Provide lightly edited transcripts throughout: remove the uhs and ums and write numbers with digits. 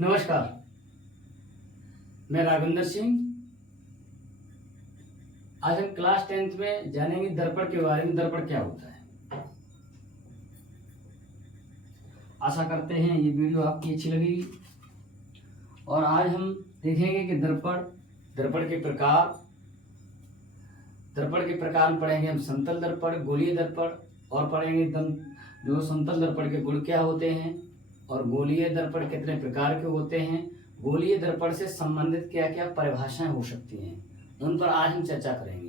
नमस्कार, मैं राघवेंद्र सिंह। आज हम क्लास 10th में जानेंगे दर्पण के बारे में। दर्पण क्या होता है। आशा करते हैं ये वीडियो आपकी अच्छी लगेगी। और आज हम देखेंगे कि दर्पण के प्रकार में पढ़ेंगे हम समतल दर्पण, गोलीय दर्पण, और पढ़ेंगे एकदम जो समतल दर्पण के गुण क्या होते हैं और गोलीय दर्पण कितने प्रकार के होते हैं। गोलीय दर्पण से संबंधित क्या क्या परिभाषाएं हो सकती हैं, उन पर आज हम चर्चा करेंगे।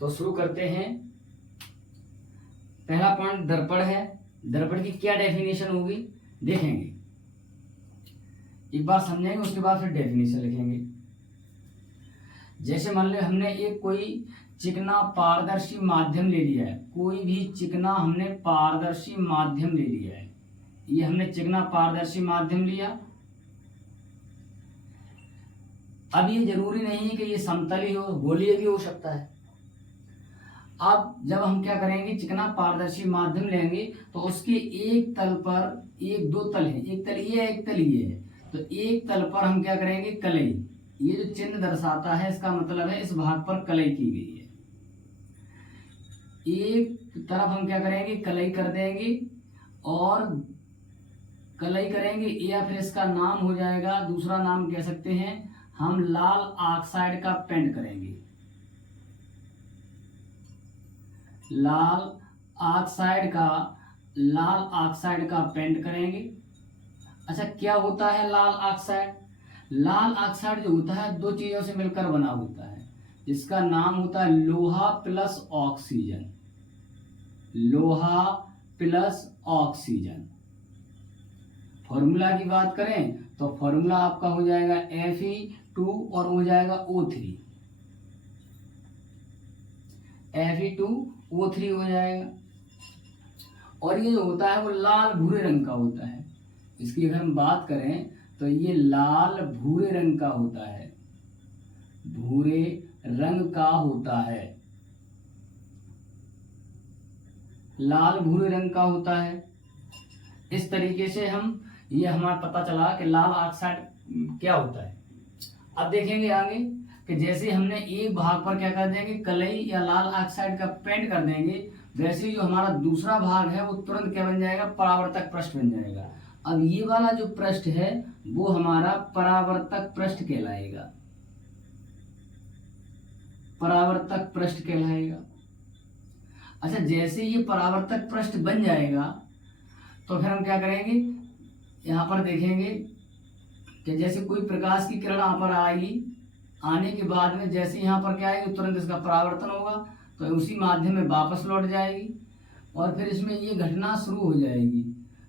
तो शुरू करते हैं। पहला पॉइंट दर्पण है। दर्पण की क्या डेफिनेशन होगी देखेंगे, एक बार समझेंगे, उसके बाद फिर डेफिनेशन लिखेंगे। जैसे मान लो हमने एक कोई चिकना पारदर्शी माध्यम ले लिया है, कोई भी चिकना हमने पारदर्शी माध्यम ले लिया है। ये हमने चिकना पारदर्शी माध्यम लिया। अब ये जरूरी नहीं है कि ये समतल ही हो, गोलीय भी हो सकता है। अब जब हम क्या करेंगे, चिकना पारदर्शी माध्यम लेंगे तो उसके एक तल पर एक दो तल है, एक तल ये है, एक तल ये है। तो एक तल पर हम क्या करेंगे, कलई, ये जो चिन्ह दर्शाता है इसका मतलब है इस भाग पर कलई की गई है। एक तरफ हम क्या करेंगे, कलई कर देंगे, और कलई करेंगे या फिर इसका नाम हो जाएगा, दूसरा नाम कह सकते हैं हम, लाल ऑक्साइड का पेंट करेंगे। लाल ऑक्साइड का पेंट करेंगे। अच्छा, क्या होता है लाल ऑक्साइड? लाल ऑक्साइड जो होता है दो चीजों से मिलकर बना होता है, जिसका नाम होता है लोहा प्लस ऑक्सीजन। लोहा प्लस ऑक्सीजन। फॉर्मूला की बात करें तो फॉर्मूला आपका हो जाएगा Fe2 और हो जाएगा O3। Fe2O3 हो जाएगा। और ये जो होता है वो लाल भूरे रंग का होता है। इसकी अगर हम बात करें तो ये लाल भूरे रंग का होता है, भूरे रंग का होता है, लाल भूरे रंग का होता है। इस तरीके से हम, ये हमारा पता चला कि लाल ऑक्साइड क्या होता है। अब देखेंगे आगे कि जैसे हमने एक भाग पर क्या कर देंगे, कलई या लाल ऑक्साइड का पेंट कर देंगे, वैसे ही जो हमारा दूसरा भाग है वो तुरंत क्या बन जाएगा, परावर्तक पृष्ठ बन जाएगा। अब ये वाला जो पृष्ठ है वो हमारा परावर्तक पृष्ठ कहलाएगा, परावर्तक पृष्ठ कहलाएगा। अच्छा, जैसे ये परावर्तक पृष्ठ बन जाएगा तो फिर हम क्या करेंगे, यहाँ पर देखेंगे कि जैसे कोई प्रकाश की किरण यहाँ पर आएगी, आने के बाद में जैसे यहाँ पर क्या आएगी तुरंत इसका परावर्तन होगा, तो उसी माध्यम में वापस लौट जाएगी और फिर इसमें ये घटना शुरू हो जाएगी।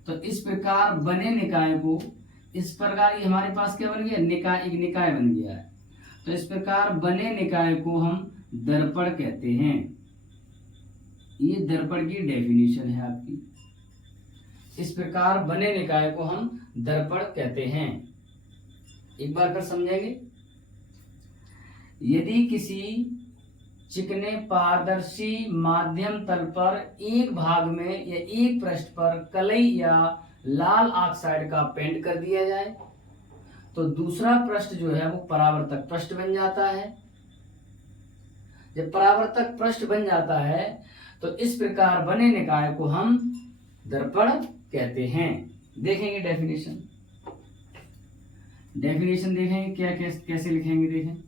तो इस प्रकार बने निकाय को, इस प्रकार ये हमारे पास क्या बन गया, निकाय, एक निकाय बन गया है। तो इस प्रकार बने निकाय को हम दर्पण कहते हैं। ये दर्पण की डेफिनेशन है आपकी। इस प्रकार बने निकाय को हम दर्पण कहते हैं। एक बार फिर समझेंगे। यदि किसी चिकने पारदर्शी माध्यम तल पर एक भाग में या एक पृष्ठ पर कलई या लाल ऑक्साइड का पेंट कर दिया जाए तो दूसरा पृष्ठ जो है वो परावर्तक पृष्ठ बन जाता है। जब परावर्तक पृष्ठ बन जाता है तो इस प्रकार बने निकाय को हम दर्पण कहते हैं। देखेंगे डेफिनेशन देखेंगे क्या कैसे लिखेंगे, देखें।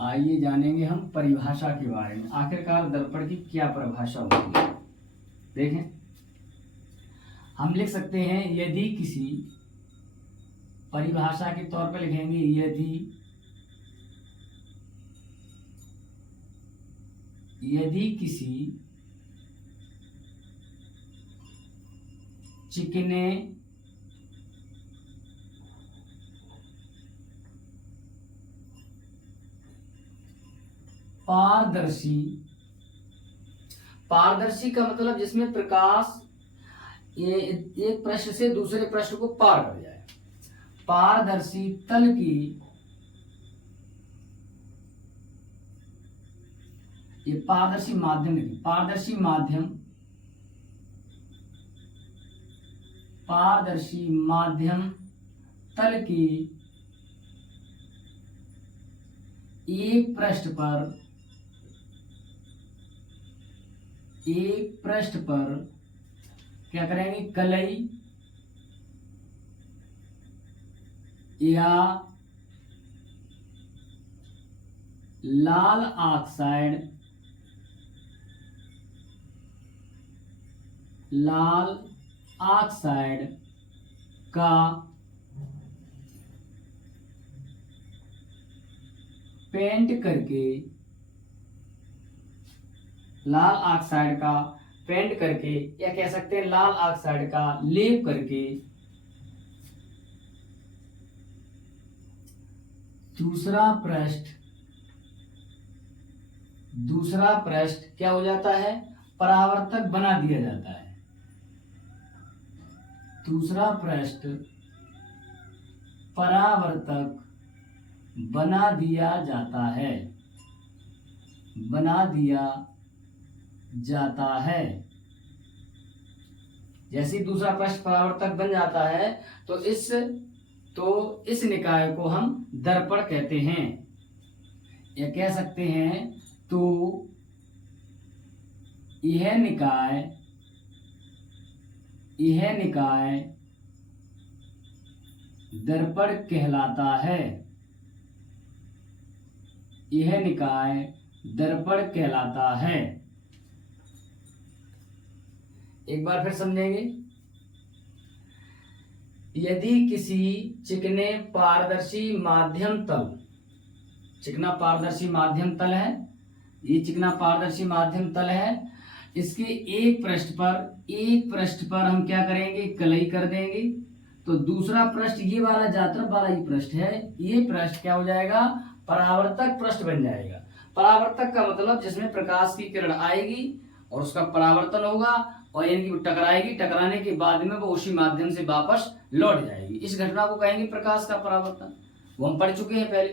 आइए जानेंगे हम परिभाषा के बारे में, आखिरकार दर्पण की क्या परिभाषा होती है। देखें, हम लिख सकते हैं यदि किसी, परिभाषा के तौर पर लिखेंगे यदि किसी चिकने पारदर्शी का मतलब जिसमें प्रकाश ये एक पृष्ठ से दूसरे पृष्ठ को पार कर जाए, पारदर्शी तल की, ये पारदर्शी माध्यम नहीं, पारदर्शी माध्यम पारदर्शी माध्यम तल की एक पृष्ठ पर क्या करेंगे, कलई या लाल ऑक्साइड का पेंट करके, लाल ऑक्साइड का पेंट करके, या कह सकते हैं लाल ऑक्साइड का लेप करके दूसरा पृष्ठ क्या हो जाता है, परावर्तक बना दिया जाता है। दूसरा पृष्ठ परावर्तक बना दिया जाता है। जैसे दूसरा पृष्ठ परावर्तक बन जाता है तो इस निकाय को हम दर्पण कहते हैं, या कह सकते हैं तो यह निकाय दर्पण कहलाता है। यह निकाय दर्पण कहलाता है। एक बार फिर समझेंगे। यदि किसी चिकने पारदर्शी माध्यम तल, चिकना पारदर्शी माध्यम तल है, ये चिकना पारदर्शी माध्यम तल है, इसके एक पृष्ठ पर हम क्या करेंगे, कलई कर देंगे, तो दूसरा पृष्ठ ये वाला जातरफ वाला ही पृष्ठ है, ये पृष्ठ क्या हो जाएगा, परावर्तक पृष्ठ बन जाएगा। परावर्तक का मतलब जिसमें प्रकाश की किरण आएगी और उसका परावर्तन होगा और यानी कि वो टकराएगी, टकराने के बाद में वो उसी माध्यम से वापस लौट जाएगी। इस घटना को कहेंगे प्रकाश का परावर्तन, वो हम पढ़ चुके हैं पहले।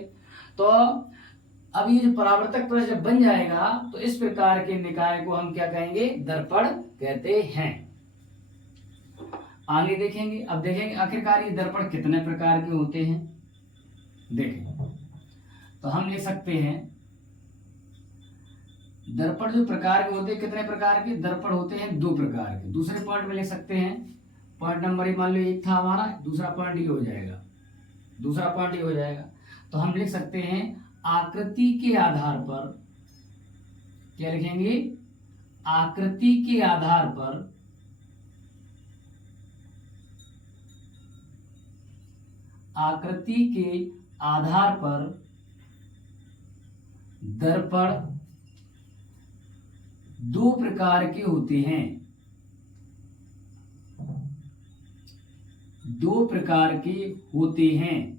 तो अब ये जो परावर्तक पृष्ठ जब बन जाएगा तो इस प्रकार के निकाय को हम क्या कहेंगे, दर्पण कहते हैं। आगे देखेंगे। अब देखेंगे आखिरकार ये दर्पण कितने प्रकार के होते हैं। देखें तो हम लिख सकते हैं दर्पण जो प्रकार के होते हैं, कितने प्रकार के दर्पण होते हैं, 2 प्रकार के। दूसरे पॉइंट में लिख सकते हैं, पॉइंट नंबर ये मान लो 1 था हमारा, दूसरा पॉइंट ये हो जाएगा, दूसरा पॉइंट ये हो जाएगा। तो हम लिख सकते हैं आकृति के आधार पर, क्या लिखेंगे, आकृति के आधार पर दर्पण 2 प्रकार के होते हैं। 2 प्रकार के होते हैं।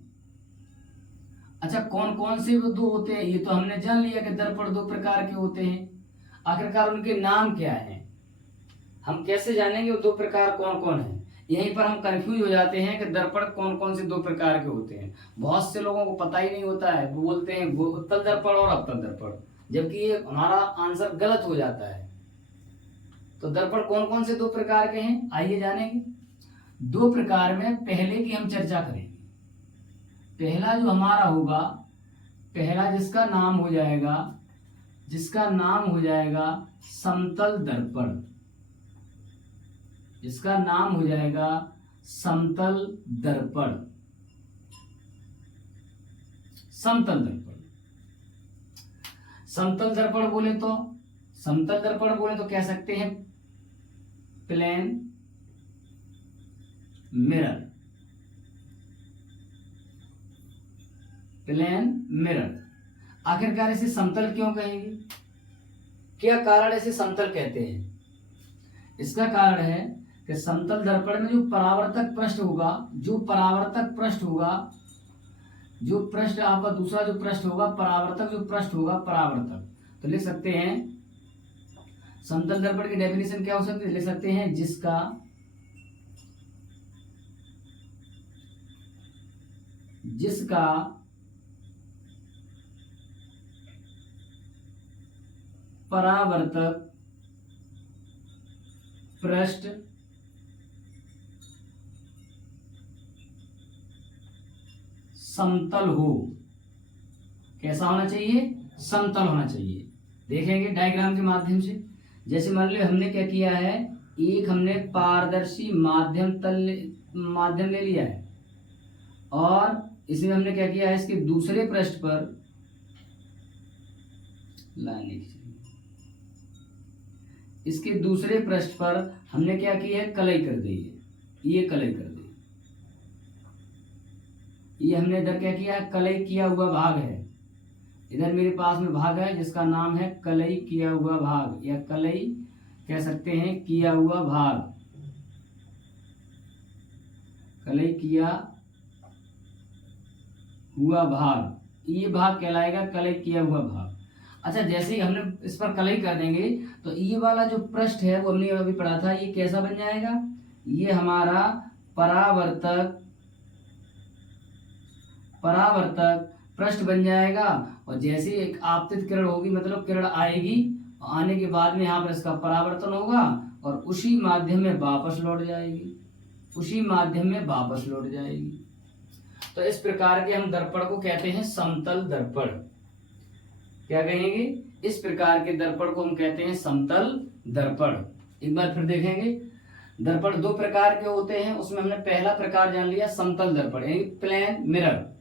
अच्छा, कौन कौन से वो 2 होते हैं, ये तो हमने जान लिया कि दर्पण 2 प्रकार के होते हैं। आखिरकार उनके नाम क्या है, हम कैसे जानेंगे वो 2 प्रकार कौन कौन है। यहीं पर हम कंफ्यूज हो जाते हैं कि दर्पण कौन कौन से 2 प्रकार के होते हैं। बहुत से लोगों को पता ही नहीं होता है, वो बोलते हैं उत्तल दर्पण और अवतल दर्पण, जबकि ये हमारा आंसर गलत हो जाता है। तो दर्पण कौन कौन से 2 प्रकार के हैं, आइए जानेंगे। 2 प्रकार में पहले की हम चर्चा करेंगे। पहला जो हमारा होगा, पहला जिसका नाम हो जाएगा समतल दर्पण, जिसका नाम हो जाएगा समतल दर्पण। समतल दर्पण बोले तो कह सकते हैं प्लेन मिरर। आखिरकार इसे समतल क्यों कहेंगे, क्या कारण इसे समतल कहते हैं। इसका कारण है कि समतल दर्पण में जो परावर्तक पृष्ठ होगा, जो पृष्ठ आपका दूसरा जो पृष्ठ होगा, परावर्तक, तो लिख सकते हैं समतल दर्पण की डेफिनेशन क्या हो सकती है, लिख सकते हैं जिसका परावर्तक पृष्ठ समतल हो। कैसा होना चाहिए? समतल होना चाहिए। देखेंगे डायग्राम के माध्यम से। जैसे मान लो हमने क्या किया है, एक हमने पारदर्शी माध्यम ले लिया है और इसमें हमने क्या किया है, इसके दूसरे पृष्ठ पर लाइन खींची, इसके दूसरे पृष्ठ पर हमने क्या किया है, कलई कर दी है। ये कलई कर दी, ये हमने इधर क्या किया है, कलई किया हुआ भाग है। इधर मेरे पास में भाग है जिसका नाम है कलई किया हुआ भाग, या कलई कह सकते हैं किया हुआ भाग, कलई किया हुआ भाग। ये भाग कहलाएगा कलई किया हुआ भाग। अच्छा, जैसे ही हमने इस पर कलई कर देंगे तो ये वाला जो पृष्ठ है वो हमने अभी पढ़ा था, ये कैसा बन जाएगा, ये हमारा परावर्तक पृष्ठ बन जाएगा। और जैसे एक आपतित किरण होगी, मतलब किरण आएगी, आने के बाद में यहाँ पर इसका परावर्तन होगा और उसी माध्यम में वापस लौट जाएगी, उसी माध्यम में वापस लौट जाएगी। तो इस प्रकार के हम दर्पण को कहते हैं समतल दर्पण। क्या कहेंगे? इस प्रकार के दर्पण को हम कहते हैं समतल दर्पण। एक बार फिर देखेंगे, दर्पण दो प्रकार के होते हैं, उसमें हमने पहला प्रकार जान लिया समतल दर्पण, यानी प्लेन मिरर।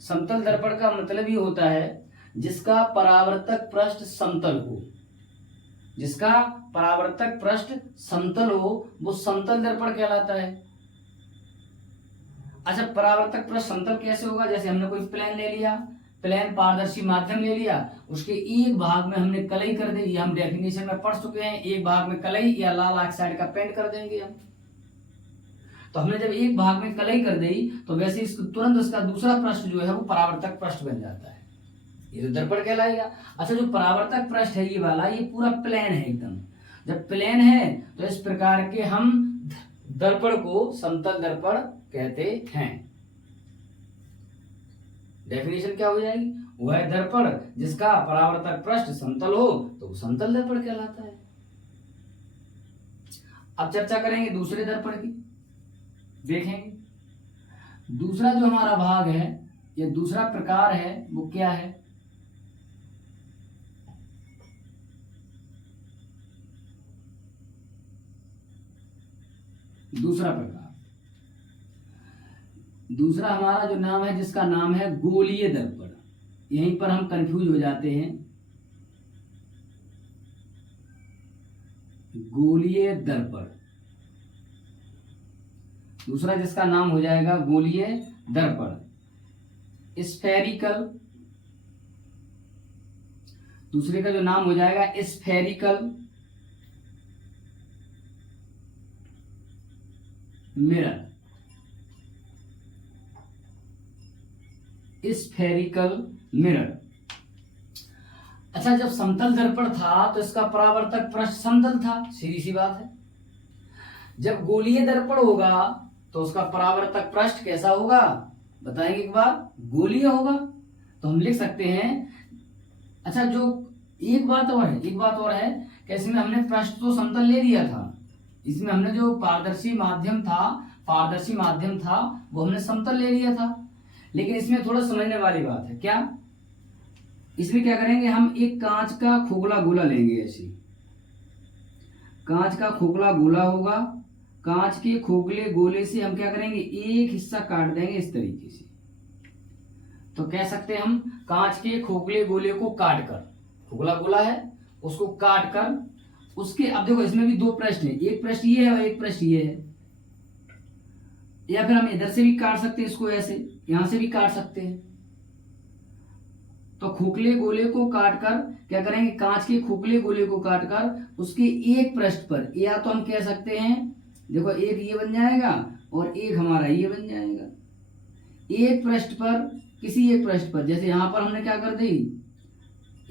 समतल दर्पण का मतलब ये होता है जिसका परावर्तक पृष्ठ समतल हो, जिसका परावर्तक पृष्ठ समतल हो वो समतल दर्पण कहलाता है। अच्छा, परावर्तक पृष्ठ समतल कैसे होगा? जैसे हमने कोई प्लेन ले लिया, प्लेन पारदर्शी माध्यम ले लिया, उसके एक भाग में हमने कलई कर दी, ये हम डेफिनेशन में पढ़ चुके हैं, एक भाग में कलई या लाल ऑक्साइड का पेंट कर देंगे हम। तो हमने जब एक भाग में कलई कर दी तो वैसे इसको तुरंत उसका दूसरा पृष्ठ जो है वो परावर्तक पृष्ठ बन जाता है, ये तो दर्पण कहलाएगा। अच्छा, जो परावर्तक पृष्ठ है ये वाला, ये पूरा प्लेन है एकदम। जब प्लेन है तो इस प्रकार के हम दर्पण को समतल दर्पण कहते हैं। डेफिनेशन क्या हो जाएगी? वह दर्पण जिसका परावर्तक पृष्ठ समतल हो तो वो समतल दर्पण कहलाता है। अब चर्चा करेंगे दूसरे दर्पण की। देखेंगे दूसरा जो हमारा भाग है या दूसरा प्रकार है वो क्या है। दूसरा प्रकार, दूसरा हमारा जो नाम है, जिसका नाम है गोलीय दर्पण। यहीं पर हम कंफ्यूज हो जाते हैं। गोलीय दर्पण, दूसरा जिसका नाम हो जाएगा गोलीय दर्पण। स्फेरिकल, दूसरे का जो नाम हो जाएगा स्फेरिकल मिरर, स्फेरिकल मिरर। अच्छा, जब समतल दर्पण था तो इसका परावर्तक पृष्ठ समतल था, सीधी सी बात है। जब गोलीय दर्पण होगा तो उसका परावर्तक पृष्ठ कैसा होगा, बताएंगे एक बार, गोलीय होगा। तो हम लिख सकते हैं। अच्छा, जो एक बात और है कि इसमें हमने पृष्ठ तो समतल ले लिया था, इसमें हमने जो पारदर्शी माध्यम था वो हमने समतल ले लिया था, लेकिन इसमें थोड़ा समझने वाली बात है। क्या? इसमें क्या करेंगे, हम एक कांच का खोखला गोला लेंगे। ऐसी कांच का खोखला गोला होगा, कांच के खोखले गोले से हम क्या करेंगे, एक हिस्सा काट देंगे इस तरीके से। तो कह सकते हैं हम कांच के खोखले गोले को काट कर, खोखला गोला है उसको काट कर उसके, अब देखो इसमें भी दो पृष्ठ है, एक पृष्ठ ये है और एक पृष्ठ ये है। या फिर हम इधर से भी काट सकते हैं इसको, ऐसे यहां से भी काट सकते हैं। तो खोखले गोले को काटकर क्या करेंगे, कांच के खोखले गोले को काटकर उसके एक पृष्ठ पर, या तो हम कह सकते हैं देखो एक ये बन जाएगा और एक हमारा ये बन जाएगा। एक पृष्ठ पर, किसी एक पृष्ठ पर, जैसे यहां पर हमने क्या कर दी,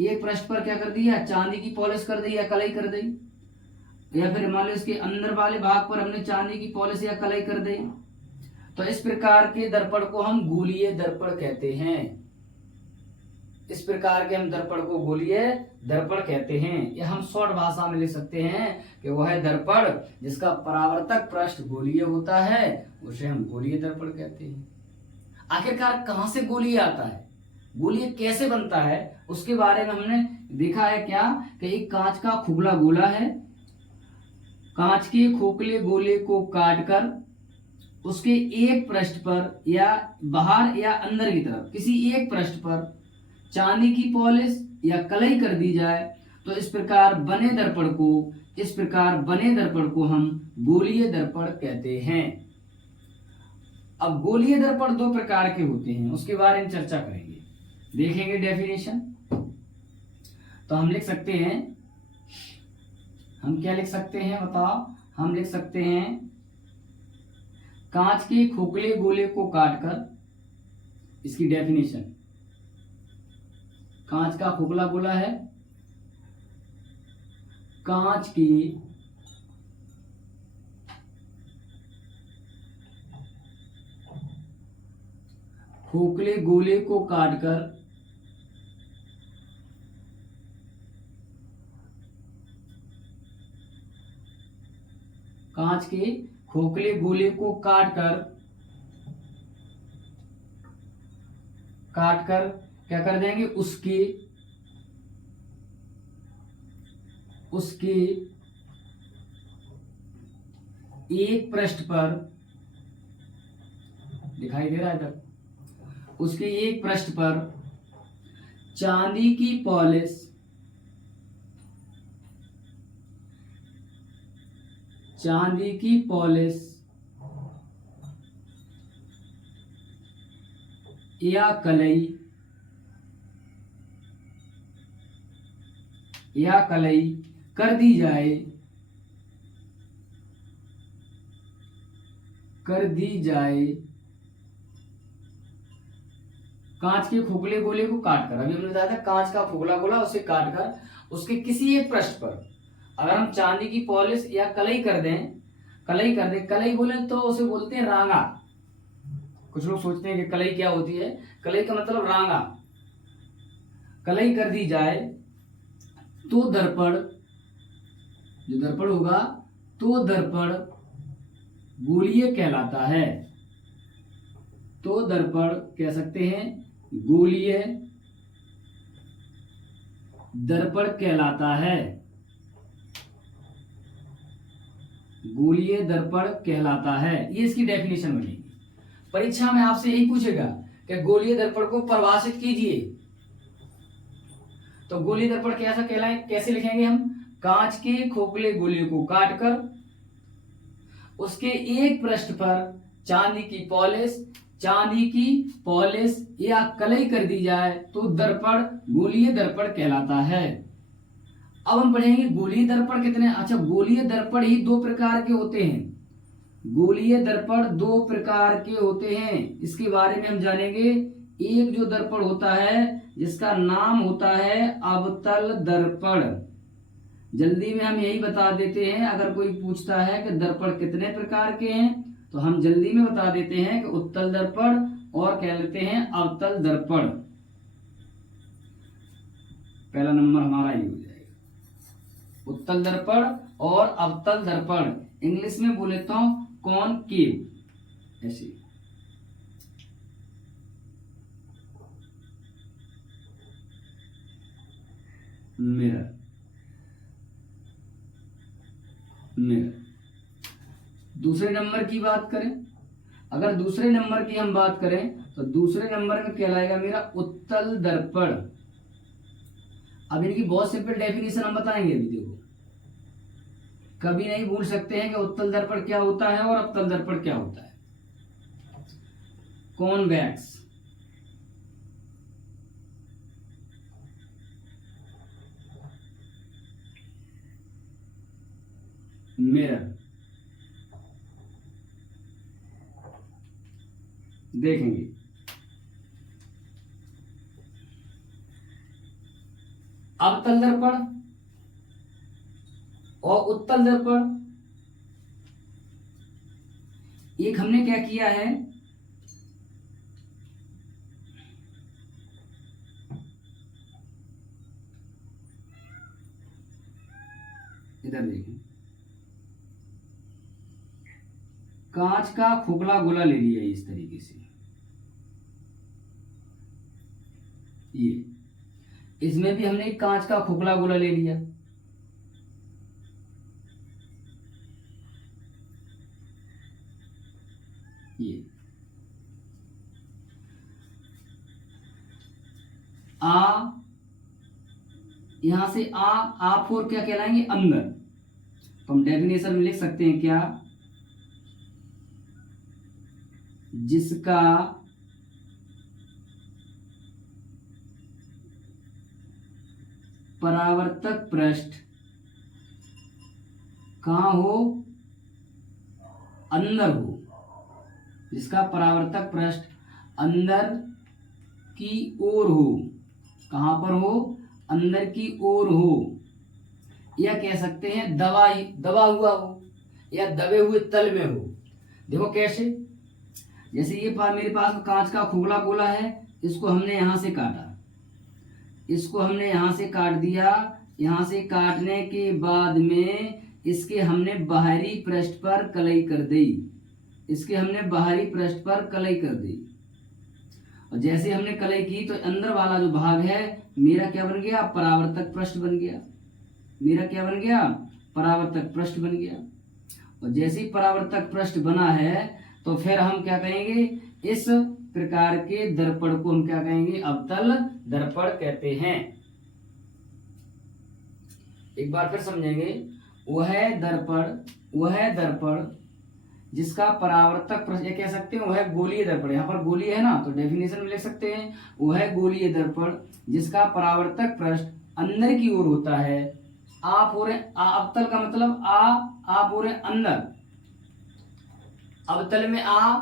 एक पृष्ठ पर क्या कर दिया, चांदी की पॉलिश कर दी या कलई कर दी, या फिर मान लो इसके अंदर वाले भाग पर हमने चांदी की पॉलिश या कलई कर दी। तो इस प्रकार के दर्पण को हम गोलीय दर्पण कहते हैं। इस प्रकार के हम दर्पण को गोलीय दर्पण कहते हैं। या हम शॉर्ट भाषा में लिख सकते हैं कि वह है दर्पण जिसका परावर्तक पृष्ठ गोलीय होता है, उसे हम गोलीय दर्पण कहते हैं। आखिरकार कहां से गोलीय आता है, गोलीय कैसे बनता है, उसके बारे में हमने देखा है क्या कि एक कांच का खोखला गोला है, कांच के खोखले गोले को काटकर उसके एक पृष्ठ पर या बाहर या अंदर की तरफ किसी एक पृष्ठ पर चांदी की पॉलिश या कलई कर दी जाए तो इस प्रकार बने दर्पण को हम गोलीय दर्पण कहते हैं। अब गोलीय दर्पण दो प्रकार के होते हैं, उसके बारे में चर्चा करेंगे, देखेंगे डेफिनेशन। तो हम लिख सकते हैं, हम क्या लिख सकते हैं बताओ, हम लिख सकते हैं कांच के खोखले गोले को काटकर, इसकी डेफिनेशन, कांच का खोखला गोला है, कांच के खोखले गोले को काटकर कांच के खोखले गोले को काटकर क्या कर देंगे, उसके एक पृष्ठ पर, दिखाई दे रहा है इधर, उसके एक पृष्ठ पर चांदी की पॉलिश या कलई कर दी जाए कांच के खोखले गोले को काटकर, अभी हमने बताया था कांच का खोखला गोला, उसे काटकर उसके किसी एक पृष्ठ पर अगर हम चांदी की पॉलिश या कलई कर दें, कलई बोले तो उसे बोलते हैं रांगा। कुछ लोग सोचते हैं कि कलई क्या होती है, कलई का मतलब रांगा, कलई कर दी जाए तो दर्पण, जो दर्पण होगा तो दर्पण गोलीय कहलाता है, तो दर्पण कह सकते हैं गोलीय दर्पण कहलाता है, गोलीय दर्पण कहलाता है। ये इसकी डेफिनेशन बनेगी। परीक्षा में आपसे यही पूछेगा कि गोलीय दर्पण को परिभाषित कीजिए, तो गोलीय दर्पण कैसा कहलाए, कैसे लिखेंगे हम, कांच के खोखले गोले को काटकर उसके एक पृष्ठ पर चांदी की पॉलिश या कलई कर दी जाए तो दर्पण गोलीय दर्पण कहलाता है। अब हम पढ़ेंगे गोलीय दर्पण कितने, अच्छा गोलीय दर्पण ही दो प्रकार के होते हैं, गोलीय दर्पण दो प्रकार के होते हैं, इसके बारे में हम जानेंगे। एक जो दर्पण होता है जिसका नाम होता है अवतल दर्पण, जल्दी में हम यही बता देते हैं, अगर कोई पूछता है कि दर्पण कितने प्रकार के हैं तो हम जल्दी में बता देते हैं कि उत्तल दर्पण और कह लेते हैं अवतल दर्पण। पहला नंबर हमारा ये हो जाएगा, उत्तल दर्पण और अवतल दर्पण, इंग्लिश में बोले तो कॉनकेव, ऐसे। मिरर, दूसरे नंबर की बात करें, अगर दूसरे नंबर की हम बात करें तो दूसरे नंबर में कहलाएगा मेरा उत्तल दर्पण। अब इनकी बहुत सिंपल डेफिनेशन हम बताएंगे, अभी देखो, कभी नहीं भूल सकते हैं कि उत्तल दर्पण क्या होता है और अवतल दर्पण क्या होता है। कॉन्वेक्स, मिरर, देखेंगे। अवतल दर्पण और उत्तल दर्पण, एक हमने क्या किया है, इधर देखें, कांच का खोखला गोला ले लिया इस तरीके से, ये इसमें भी हमने एक कांच का खोखला गोला ले लिया, ये आ, यहां से आ फोर क्या कहलाएंगे, अंदर। तो हम डेफिनेशन में लिख सकते हैं क्या, जिसका परावर्तक पृष्ठ कहां हो, अंदर हो, जिसका परावर्तक पृष्ठ अंदर की ओर हो, कहां पर हो, अंदर की ओर हो, या कह सकते हैं दबा हुआ हो, या दबे हुए तल में हो। देखो कैसे, जैसे ये मेरे पास कांच का खोखला गोला है, इसको हमने यहां से काटा, इसको हमने यहां से काट दिया, यहां से काटने के बाद में इसके हमने बाहरी पृष्ठ पर कलई कर दी, इसके हमने बाहरी पृष्ठ पर कलई कर दी। और जैसे हमने कलई की तो अंदर वाला जो भाग है मेरा क्या बन गया, परावर्तक पृष्ठ बन गया, मेरा क्या बन गया, परावर्तक पृष्ठ बन गया। और जैसे ही परावर्तक पृष्ठ बना है तो फिर हम क्या कहेंगे, इस प्रकार के दर्पण को हम क्या कहेंगे, अवतल दर्पण कहते हैं। एक बार फिर समझेंगे, वह दर्पण जिसका परावर्तक पृष्ठ, ये कह सकते हैं वह गोलीय दर्पण, यहाँ पर गोलीय है ना तो डेफिनेशन में लिख सकते हैं, वह गोलीय दर्पण जिसका परावर्तक पृष्ठ अंदर की ओर होता है। आप हो रहे अवतल का मतलब आप हो रहे अंदर, अवतल में आ,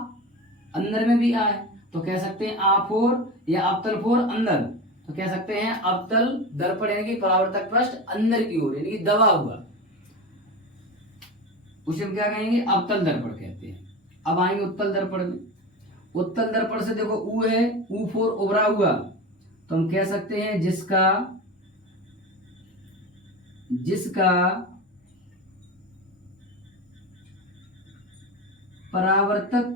अंदर में भी आ है, तो कह सकते हैं आप फोर या अवतल फोर अंदर, तो कह सकते हैं अवतल दर्पण यानी कि परावर्तक पृष्ठ अंदर की ओर यानी कि दबा हुआ, उसे हम क्या कहेंगे, अवतल दर्पण कहते हैं। अब आएंगे उत्तल दर्पण में। उत्तल दर्पण से देखो ऊ है, ऊ फोर उभरा हुआ, तो हम कह सकते हैं जिसका परावर्तक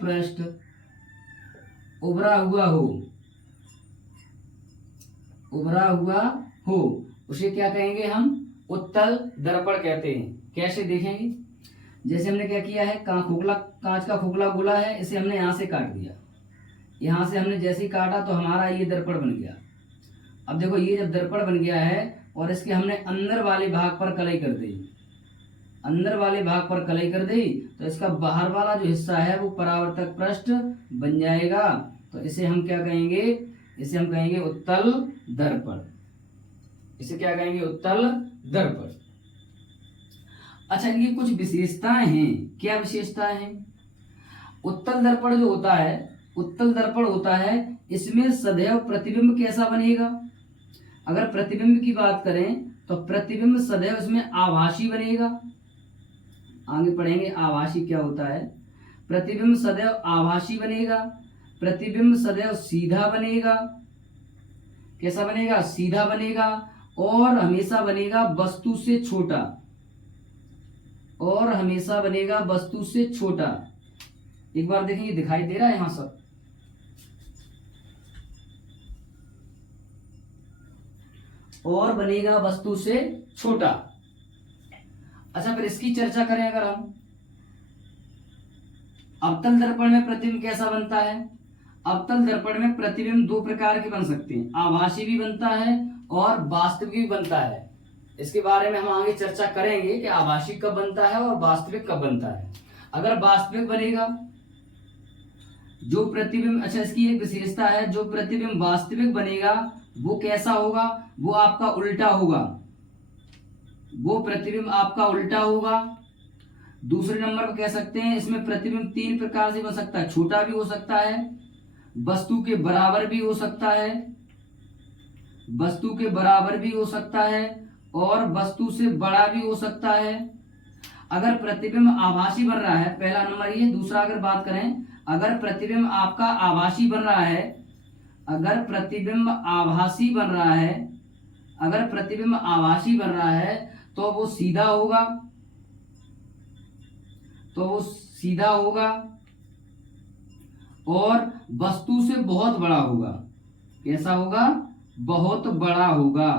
पृष्ठ उभरा हुआ हो, उसे क्या कहेंगे, हम उत्तल दर्पण कहते हैं। कैसे देखेंगे, जैसे हमने क्या किया है, कांच का खोखला गोला है, इसे हमने यहां से काट दिया, यहां से हमने जैसे ही काटा तो हमारा ये दर्पण बन गया। अब देखो ये जब दर्पण बन गया है और इसके हमने अंदर वाले भाग पर कलई कर दी, अंदर वाले भाग पर कलई कर दी तो इसका बाहर वाला जो हिस्सा है वो परावर्तक पृष्ठ बन जाएगा। तो इसे हम क्या कहेंगे, इसे हम कहेंगे उत्तल दर्पण, इसे क्या कहेंगे, उत्तल दर्पण। अच्छा, इनकी कुछ विशेषताएं हैं। क्या विशेषताएं हैं, उत्तल दर्पण जो होता है, उत्तल दर्पण होता है, इसमें सदैव प्रतिबिंब कैसा बनेगा। अगर प्रतिबिंब की बात करें तो प्रतिबिंब सदैव इसमें आभासी बनेगा। आगे पढ़ेंगे आभासी क्या होता है। प्रतिबिंब सदैव आभासी बनेगा, प्रतिबिंब सदैव सीधा बनेगा। कैसा बनेगा, सीधा बनेगा, और हमेशा बनेगा वस्तु से छोटा, और हमेशा बनेगा वस्तु से छोटा। एक बार देखेंगे, दिखाई दे रहा है यहां सब, और बनेगा वस्तु से छोटा। अच्छा, फिर इसकी चर्चा करें अगर हम, अवतल दर्पण में प्रतिबिंब कैसा बनता है। अवतल दर्पण में प्रतिबिंब दो प्रकार के बन सकते हैं, आभासी भी बनता है और वास्तविक भी बनता है। इसके बारे में हम आगे चर्चा करेंगे कि आभासी कब बनता है और वास्तविक कब बनता है। अगर वास्तविक बनेगा जो प्रतिबिंब, अच्छा इसकी एक विशेषता है, जो प्रतिबिंब वास्तविक बनेगा वो कैसा होगा, वो आपका उल्टा होगा, वो प्रतिबिंब आपका उल्टा होगा। दूसरे नंबर पर कह सकते हैं इसमें प्रतिबिंब तीन प्रकार से बन सकता है, छोटा भी हो सकता है, वस्तु के बराबर भी हो सकता है, वस्तु के बराबर भी हो सकता है, और वस्तु से बड़ा भी हो सकता है। अगर प्रतिबिंब आभासी बन रहा है, पहला नंबर ये। दूसरा अगर बात करें, अगर प्रतिबिंब आपका आभासी बन रहा है, अगर प्रतिबिंब आभासी बन रहा है, अगर प्रतिबिंब आभासी बन रहा है तो वो सीधा होगा, तो वो सीधा होगा। और वस्तु से बहुत बड़ा होगा। कैसा होगा? बहुत बड़ा होगा,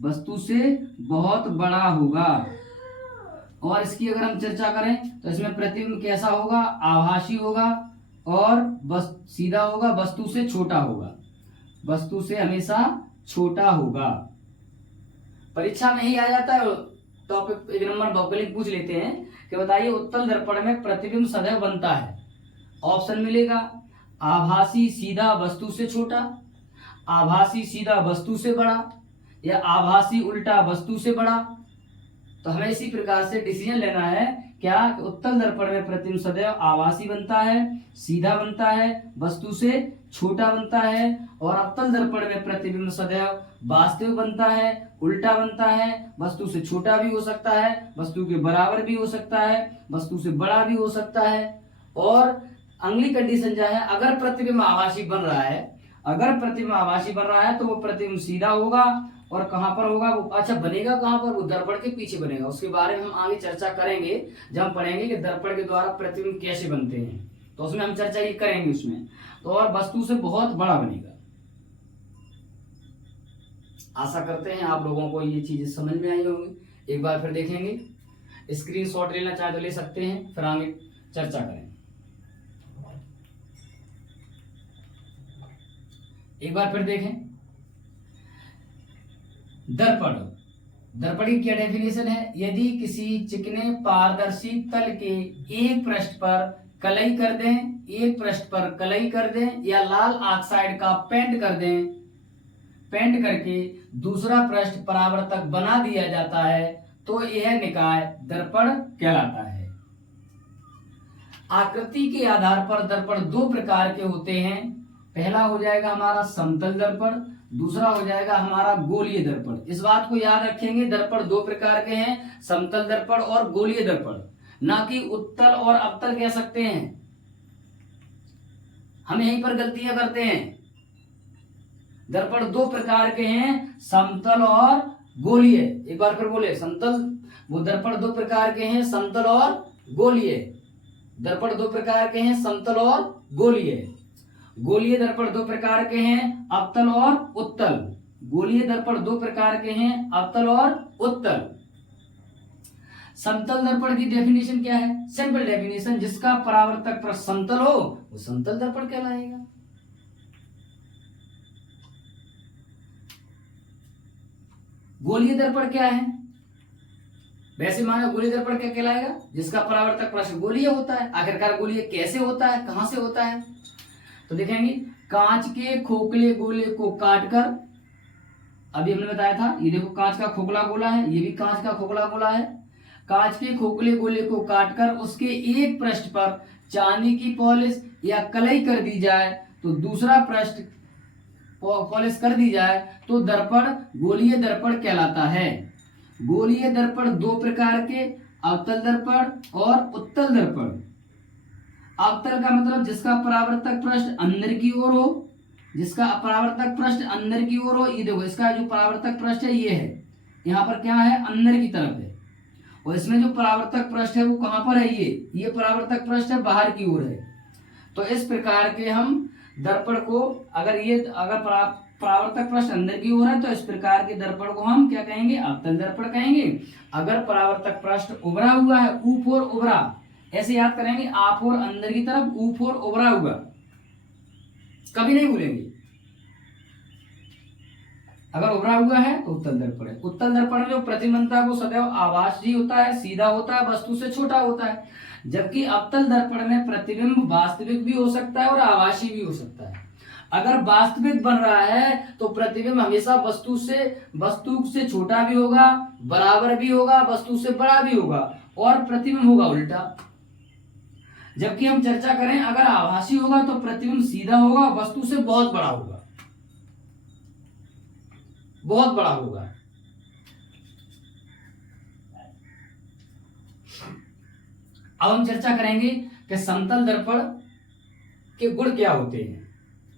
वस्तु से बहुत बड़ा होगा। और इसकी अगर हम चर्चा करें तो इसमें प्रतिबिंब कैसा होगा? आभासी होगा और बस सीधा होगा, वस्तु से छोटा होगा, वस्तु से हमेशा छोटा होगा। परीक्षा में ही आ जाता है टॉपिक, एक नंबर भौगोलिक पूछ लेते हैं कि बताइए उत्तल दर्पण में प्रतिबिंब सदैव बनता है। ऑप्शन मिलेगा आभासी सीधा वस्तु से छोटा, आभासी सीधा वस्तु से बड़ा, या आभासी उल्टा वस्तु से बड़ा। तो हमें इसी प्रकार से डिसीजन लेना है क्या कि उत्तल दर्पण में प्रतिबिंब सदैव आभासी बनता है, सीधा बनता है, वस्तु से छोटा बनता है, और अवतल दर्पण में प्रतिबिंब सदैव वास्तविक बनता है, उल्टा बनता है, वस्तु से छोटा भी हो सकता है, वस्तु के बराबर भी हो सकता है, वस्तु से बड़ा भी हो सकता है। और अगली कंडीशन जो है, अगर प्रतिबिंब आभासी बन रहा है, अगर प्रतिबिंब आभासी बन रहा है तो वो प्रतिबिंब सीधा होगा। और कहां पर होगा वो? अच्छा, बनेगा कहां पर? वो दर्पण के पीछे बनेगा। उसके बारे में हम आगे चर्चा करेंगे जब हम पढ़ेंगे कि दर्पण के द्वारा प्रतिबिंब कैसे बनते हैं, तो उसमें हम चर्चा ये करेंगे उसमें। तो और वस्तु से बहुत बड़ा बनेगा। आशा करते हैं आप लोगों को ये चीजें समझ में आई होंगी। एक बार फिर देखेंगे, स्क्रीनशॉट लेना चाहे तो ले सकते हैं, फिर आगे चर्चा करें। एक बार फिर देखें, दर्पण, दर्पण की क्या डेफिनेशन है? यदि किसी चिकने पारदर्शी तल के एक पृष्ठ पर कलई कर दें, एक पृष्ठ पर कलई कर दें या लाल ऑक्साइड का पेंट कर दें, पेंट करके दूसरा पृष्ठ परावर्तक बना दिया जाता है तो यह निकाय दर्पण कहलाता है। आकृति के आधार पर दर्पण दो प्रकार के होते हैं। पहला हो जाएगा हमारा समतल दर्पण, दूसरा हो जाएगा हमारा गोलीय दर्पण। इस बात को याद रखेंगे, दर्पण दो प्रकार के हैं, समतल दर्पण और गोलीय दर्पण, ना कि उत्तल और अवतल कह सकते हैं। हम यहीं पर गलतियां करते हैं। दर्पण दो प्रकार के हैं, समतल और गोलीय। एक बार फिर बोले, समतल, वो दर्पण दो प्रकार के हैं, समतल और गोलीय। दर्पण दो प्रकार के हैं, समतल और गोलीय। गोलीय दर्पण दो प्रकार के हैं, अवतल और उत्तल। गोलीय दर्पण दो प्रकार के हैं, अवतल और उत्तल। समतल दर्पण की डेफिनेशन क्या है? सिंपल डेफिनेशन, जिसका परावर्तक पृष्ठ समतल हो वो समतल दर्पण कहलाएगा। गोलीय दर्पण क्या है? वैसे मानो गोलीय दर्पण क्या कहलाएगा? जिसका परावर्तक पृष्ठ गोलीय होता है। आखिरकार गोलीय कैसे होता है, कहां से होता है? तो देखेंगे, कांच के खोखले गोले को काटकर, अभी हमने बताया था, ये देखो कांच का खोखला गोला है, ये भी कांच का खोखला गोला है। कांच के खोखले गोले को काटकर उसके एक पृष्ठ पर चांदी की पॉलिश या कलई कर दी जाए तो दूसरा पृष्ठ पॉलिश कर दी जाए तो दर्पण गोलीय दर्पण कहलाता है। गोलीय दर्पण दो प्रकार के, अवतल दर्पण और उत्तल दर्पण। अवतल का मतलब जिसका परावर्तक पृष्ठ अंदर की ओर हो, जिसका परावर्तक पृष्ठ अंदर की ओर हो। ये देखो, इसका जो परावर्तक पृष्ठ है ये है, यहाँ पर क्या है? अंदर की तरफ है। और इसमें जो परावर्तक पृष्ठ है वो कहां पर है? ये परावर्तक पृष्ठ है, बाहर की ओर है। तो इस प्रकार के हम दर्पण को, अगर परावर्तक पृष्ठ अंदर की ओर है तो इस प्रकार के दर्पण को हम क्या कहेंगे? अवतल दर्पण कहेंगे। अगर परावर्तक पृष्ठ उभरा हुआ है, ऊप और उभरा, ऐसे याद करेंगे, आप और अंदर की तरफ, ऊप और उभरा हुआ, कभी नहीं भूलेंगे। अगर उभरा हुआ है तो उत्तल दर्पण है। उत्तल दर्पण में जो प्रतिबिंबता को सदैव आभासी होता है, सीधा होता है, वस्तु से छोटा होता है। जबकि अवतल दर्पण में प्रतिबिंब वास्तविक भी हो सकता है और आभासी भी हो सकता है। अगर वास्तविक बन रहा है तो प्रतिबिंब हमेशा वस्तु से छोटा भी होगा, बराबर भी होगा, वस्तु से बड़ा भी होगा, और प्रतिबिंब होगा उल्टा। जबकि हम चर्चा करें, अगर आभासी होगा तो प्रतिबिंब सीधा होगा, वस्तु से बहुत बड़ा होगा, बहुत बड़ा होगा। अब हम चर्चा करेंगे कि समतल दर्पण के गुण क्या होते हैं।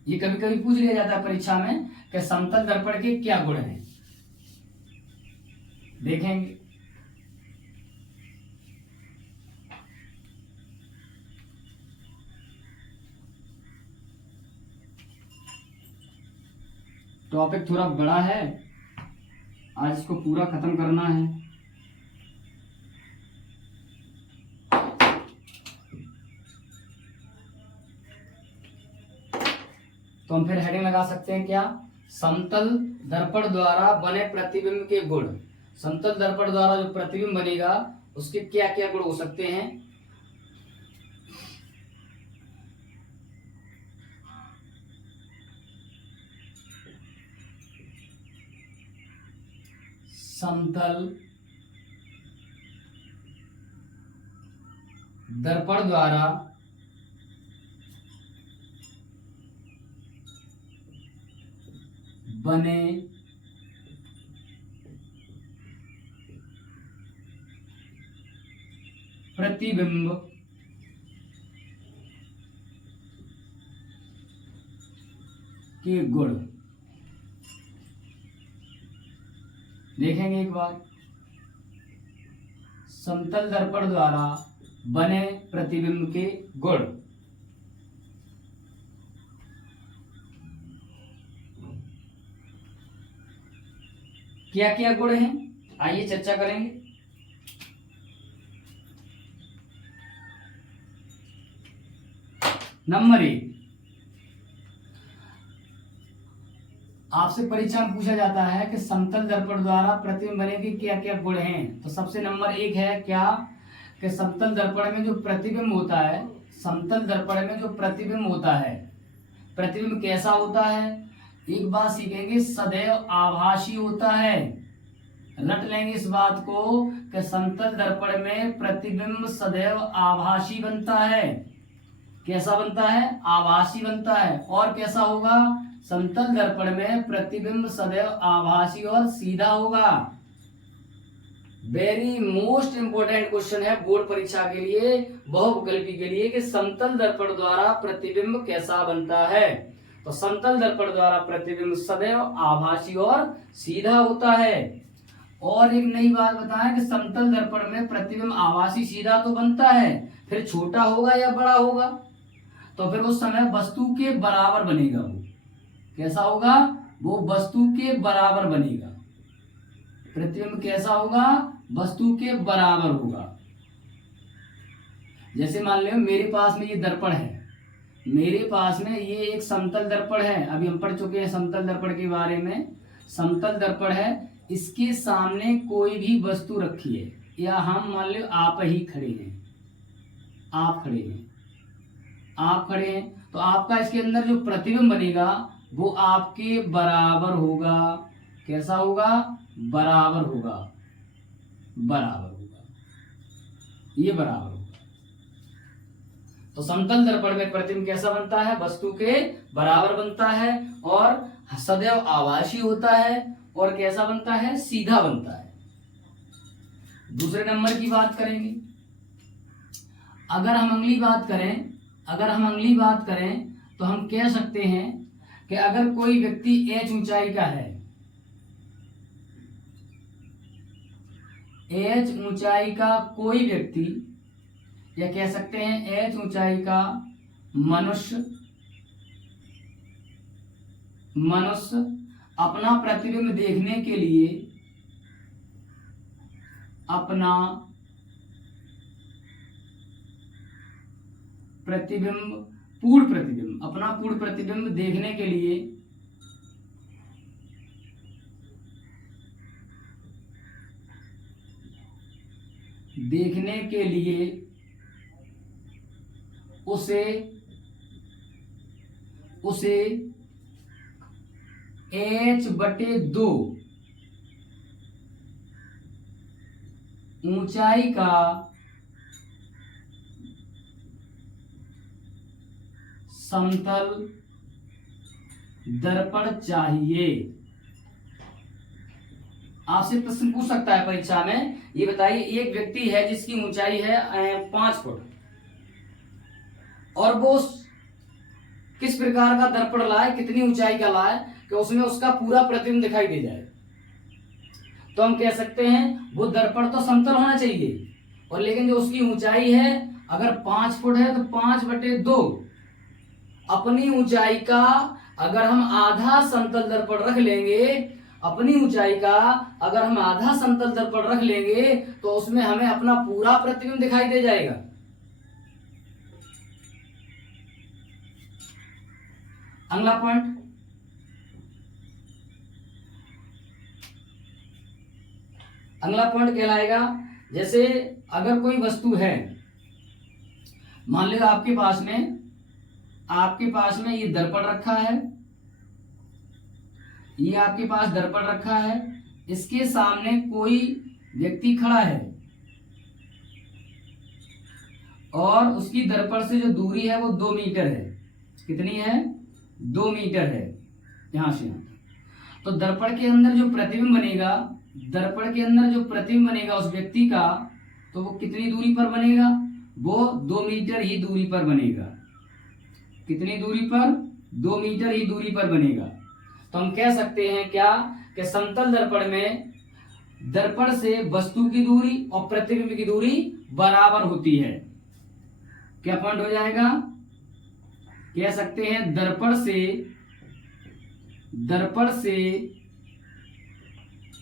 ये कभी कभी पूछ लिया जाता है परीक्षा में कि समतल दर्पण के क्या गुण हैं। देखेंगे, टॉपिक थोड़ा बड़ा है, आज इसको पूरा खत्म करना है। तो हम फिर हेडिंग लगा सकते हैं क्या, समतल दर्पण द्वारा बने प्रतिबिंब के गुण। समतल दर्पण द्वारा जो प्रतिबिंब बनेगा उसके क्या क्या गुण हो सकते हैं। समतल दर्पण द्वारा बने प्रतिबिंब के गुण देखेंगे एक बार। समतल दर्पण द्वारा बने प्रतिबिंब के गुण। क्या क्या गुण हैं, आइए चर्चा करेंगे। नंबर 1, आपसे परीक्षा में पूछा जाता है कि समतल दर्पण द्वारा प्रतिबिंब बने के क्या क्या गुण हैं। तो सबसे नंबर 1 है क्या, कि समतल दर्पण में जो प्रतिबिंब होता है, समतल दर्पण में जो प्रतिबिंब होता है, प्रतिबिंब कैसा होता है। एक बात सीखेंगे, सदैव आभासी होता है। रट लेंगे इस बात को कि समतल दर्पण में प्रतिबिंब सदैव आभासी बनता है। कैसा बनता है, आभासी बनता है। और कैसा होगा, समतल दर्पण में प्रतिबिंब सदैव आभासी और सीधा होगा। वेरी मोस्ट इंपोर्टेंट क्वेश्चन है बोर्ड परीक्षा के लिए, बहुविकल्पी के लिए, कि समतल दर्पण द्वारा प्रतिबिंब कैसा बनता है। तो समतल दर्पण द्वारा प्रतिबिंब सदैव आभासी और सीधा होता है। और एक नई बात बताएं कि समतल दर्पण में प्रतिबिंब आभासी सीधा तो बनता है, फिर छोटा होगा या बड़ा होगा, तो फिर उस समय वस्तु के बराबर बनेगा। वो कैसा होगा, वो वस्तु के बराबर बनेगा। प्रतिबिंब कैसा होगा, वस्तु के बराबर होगा। जैसे मान लो मेरे पास में ये दर्पण है, मेरे पास में ये एक समतल दर्पण है। अभी हम पढ़ चुके हैं समतल दर्पण के बारे में। समतल दर्पण है, इसके सामने कोई भी वस्तु रखी है, या हम मान लो आप ही खड़े हैं, आप खड़े हैं, आप खड़े हैं, तो आपका इसके अंदर जो प्रतिबिंब बनेगा वो आपके बराबर होगा। कैसा होगा, बराबर होगा, बराबर होगा, ये बराबर होगा। तो समतल दर्पण में प्रतिबिंब कैसा बनता है, वस्तु के बराबर बनता है, और सदैव आभासी होता है, और कैसा बनता है, सीधा बनता है। दूसरे नंबर की बात करेंगे। अगर हम अगली बात करें तो हम कह सकते हैं कि अगर कोई व्यक्ति h ऊंचाई का है, h ऊंचाई का कोई व्यक्ति, या कह सकते हैं h ऊंचाई का मनुष्य अपना प्रतिबिंब देखने के लिए अपना पूर्ण प्रतिबिंब देखने के लिए उसे h/2 ऊंचाई का समतल दर्पण चाहिए। आपसे प्रश्न पूछ सकता है परीक्षा में, ये बताइए, एक व्यक्ति है जिसकी ऊंचाई है 5 फुट, और वो किस प्रकार का दर्पण लाए, कितनी ऊंचाई का लाए कि उसमें उसका पूरा प्रतिबिंब दिखाई दे जाए। तो हम कह सकते हैं वो दर्पण तो समतल होना चाहिए, और लेकिन जो उसकी ऊंचाई है अगर 5 फुट है तो 5/2 अपनी ऊंचाई का अगर हम आधा समतल दर्पण रख लेंगे अपनी ऊंचाई का, अगर हम आधा समतल दर्पण रख लेंगे तो उसमें हमें अपना पूरा प्रतिबिंब दिखाई दे जाएगा। अगला पॉइंट, अगला पॉइंट कहलाएगा, जैसे अगर कोई वस्तु है, मान लो आपके पास में ये दर्पण रखा है, ये आपके पास दर्पण रखा है, इसके सामने कोई व्यक्ति खड़ा है और उसकी दर्पण से जो दूरी है वो 2 मीटर है। कितनी है? 2 मीटर है यहां से यहां। तो दर्पण के अंदर जो प्रतिबिंब बनेगा, दर्पण के अंदर जो प्रतिबिंब बनेगा उस व्यक्ति का, तो वो कितनी दूरी पर बनेगा? वो 2 मीटर ही दूरी पर बनेगा। कितनी दूरी पर? 2 मीटर ही दूरी पर बनेगा। तो हम कह सकते हैं क्या कि समतल दर्पण में दर्पण से वस्तु की दूरी और प्रतिबिंब की दूरी बराबर होती है। क्या पॉइंट हो जाएगा? कह सकते हैं दर्पण से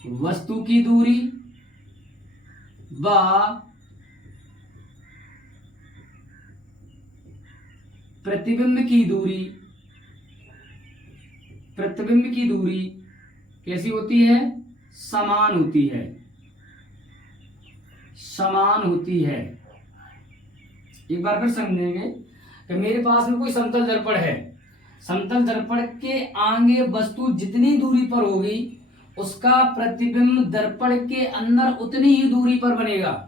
वस्तु की दूरी व प्रतिबिंब की दूरी कैसी होती है? समान होती है। समान होती है। एक बार फिर समझेंगे कि मेरे पास में कोई समतल दर्पण है, समतल दर्पण के आगे वस्तु जितनी दूरी पर होगी उसका प्रतिबिंब दर्पण के अंदर उतनी ही दूरी पर बनेगा।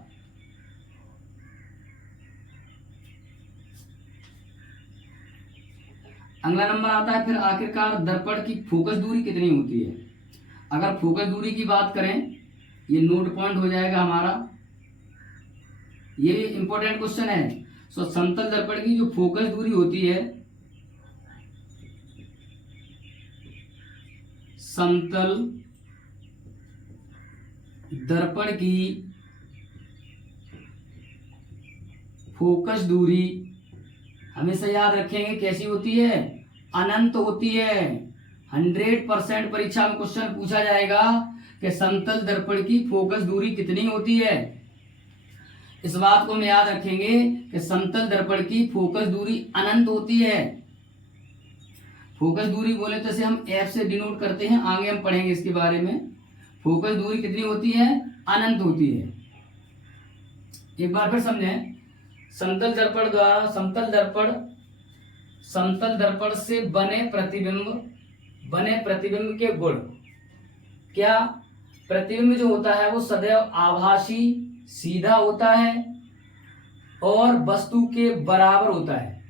अगला नंबर आता है फिर आखिरकार दर्पण की फोकस दूरी कितनी होती है। अगर फोकस दूरी की बात करें, ये नोट पॉइंट हो जाएगा हमारा, ये इंपॉर्टेंट क्वेश्चन है। सो समतल दर्पण की जो फोकस दूरी होती है, समतल दर्पण की फोकस दूरी हमेशा याद रखेंगे कैसी होती है? अनंत होती है। 100% परीक्षा में क्वेश्चन पूछा जाएगा कि समतल दर्पण की फोकस दूरी कितनी होती है। इस बात को हम याद रखेंगे कि समतल दर्पण की फोकस दूरी अनंत होती है। फोकस दूरी बोले तो इसे हम एफ से डिनोट करते हैं, आगे हम पढ़ेंगे इसके बारे में। फोकस दूरी कितनी होती है? अनंत होती है। एक बार फिर समझें, समतल दर्पण द्वारा समतल दर्पण से बने प्रतिबिंब के गुण क्या? प्रतिबिंब जो होता है वो सदैव आभासी, सीधा होता है और वस्तु के बराबर होता है।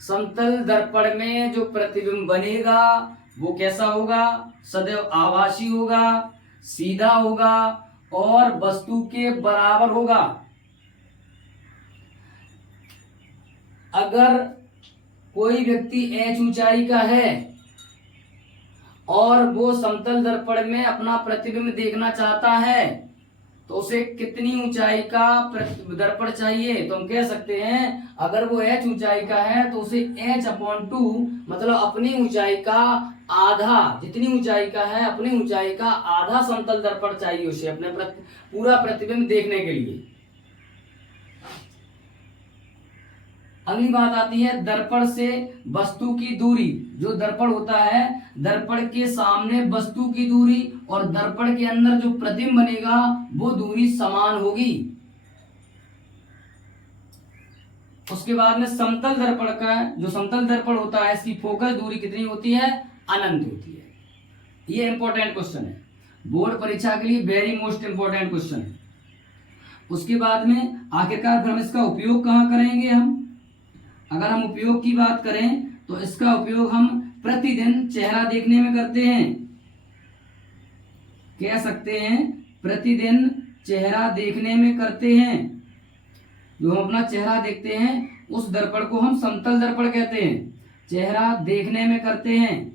समतल दर्पण में जो प्रतिबिंब बनेगा वो कैसा होगा? सदैव आभासी होगा, सीधा होगा और वस्तु के बराबर होगा। अगर कोई व्यक्ति h ऊंचाई का है और वो समतल दर्पण में अपना प्रतिबिंब देखना चाहता है तो उसे कितनी ऊंचाई का दर्पण चाहिए? तो हम कह सकते हैं अगर वो h ऊंचाई का है तो उसे h/2 मतलब अपनी ऊंचाई का आधा, जितनी ऊंचाई का है अपनी ऊंचाई का आधा समतल दर्पण चाहिए उसे अपने पूरा प्रतिबिंब देखने के लिए। अगली बात आती है दर्पण से वस्तु की दूरी। जो दर्पण होता है, दर्पण के सामने वस्तु की दूरी और दर्पण के अंदर जो प्रतिबिंब बनेगा वो दूरी समान होगी। उसके बाद में समतल दर्पण का, जो समतल दर्पण होता है इसकी फोकस दूरी कितनी होती है? अनंत होती है। ये इंपॉर्टेंट क्वेश्चन है, बोर्ड परीक्षा के लिए वेरी मोस्ट इंपॉर्टेंट क्वेश्चन है। उसके बाद में आखिरकार फिर हम इसका उपयोग कहाँ करेंगे? अगर हम उपयोग की बात करें तो इसका उपयोग हम प्रतिदिन चेहरा देखने में करते हैं। कह सकते हैं प्रतिदिन चेहरा देखने में करते हैं। जो हम अपना चेहरा देखते हैं उस दर्पण को हम समतल दर्पण कहते हैं। चेहरा देखने में करते हैं।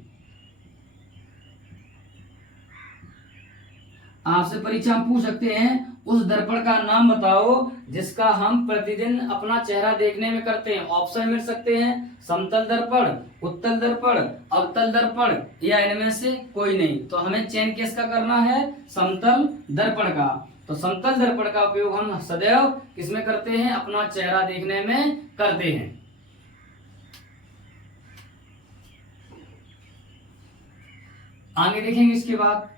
आपसे परीक्षा में पूछ सकते हैं उस दर्पण का नाम बताओ जिसका हम प्रतिदिन अपना चेहरा देखने में करते हैं। ऑप्शन मिल सकते हैं समतल दर्पण, उत्तल दर्पण, अवतल दर्पण या इनमें से कोई नहीं। तो हमें चयन किसका करना है? समतल दर्पण का। तो समतल दर्पण का उपयोग हम सदैव किसमें करते हैं? अपना चेहरा देखने में करते हैं। आगे देखेंगे इसके बाद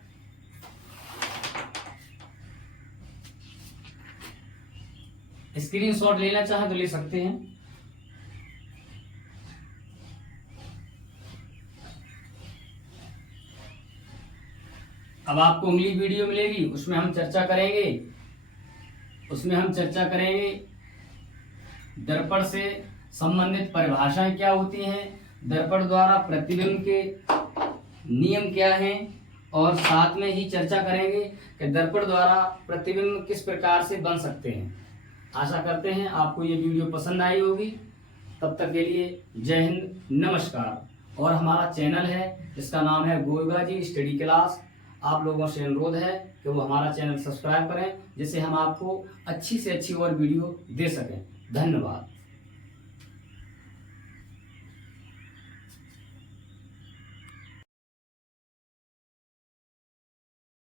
स्क्रीनशॉट लेना चाहे तो ले सकते हैं। अब आपको अगली वीडियो मिलेगी, उसमें हम चर्चा करेंगे दर्पण से संबंधित परिभाषाएं क्या होती हैं, दर्पण द्वारा प्रतिबिंब के नियम क्या हैं, और साथ में ही चर्चा करेंगे कि दर्पण द्वारा प्रतिबिंब किस प्रकार से बन सकते हैं। आशा करते हैं आपको ये वीडियो पसंद आई होगी। तब तक के लिए जय हिंद, नमस्कार। और हमारा चैनल है जिसका नाम है गोविगा जी स्टडी क्लास। आप लोगों से अनुरोध है कि वो हमारा चैनल सब्सक्राइब करें, जिससे हम आपको अच्छी से अच्छी और वीडियो दे सकें। धन्यवाद।